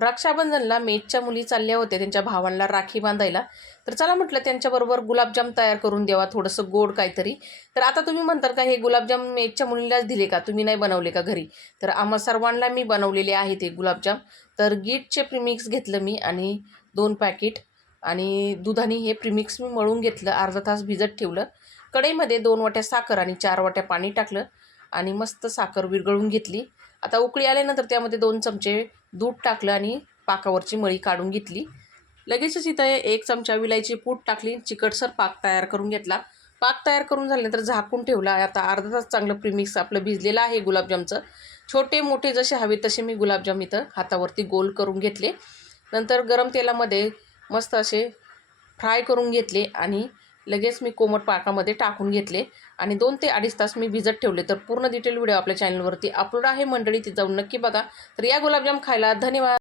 रक्षाबंधनला मेटच्या मुली चालल्या होत्या त्यांच्या भावांना राखी बांधायला. तर चला म्हटलं त्यांच्याबरोबर गुलाबजाम तयार करून द्यावा, थोडंसं गोड काहीतरी. तर आता तुम्ही म्हणताल का हे गुलाबजाम मेटच्या मुलीलाच दिले का, तुम्ही नाही बनवले का घरी? तर आम्हा सर्वांना मी बनवलेले आहेत हे गुलाबजाम. तर गीटचे प्रीमिक्स घेतलं मी आणि 2 पॅकेट आणि दुधाने हे प्रीमिक्स मी मळून घेतलं, अर्धा तास भिजत ठेवलं. कढईमध्ये 2 वाट्या साखर आणि 4 वाट्या पाणी टाकलं आणि मस्त साखर विरघळून घेतली. आता उकळी आल्यानंतर त्यामध्ये 2 चमचे दूध टाकलं आणि पाकावरची मळी काढून घेतली. लगेचच इथं 1 चमचा विलायची पूड टाकली, चिकटसर पाक तयार करून घेतला. पाक तयार करून झाल्यानंतर झाकून ठेवला. आता अर्धा तास चांगलं प्रीमिक्स आपलं भिजलेलं आहे गुलाबजामचं. छोटे मोठे जसे हवे तसे मी गुलाबजाम इथं हातावरती गोल करून घेतले. नंतर गरम तेलामध्ये मस्त असे फ्राय करून घेतले आणि लगेच मी कोमट पाकामध्ये टाकून घेतले आणि 2 ते 2.5 तास मी भिजत ठेवले. तर पूर्ण डिटेल व्हिडिओ आपल्या चॅनलवरती अपलोड आहे मंडळी, ती जाऊन नक्की बघा. तर या गुलाबजाम खायला धन्यवाद.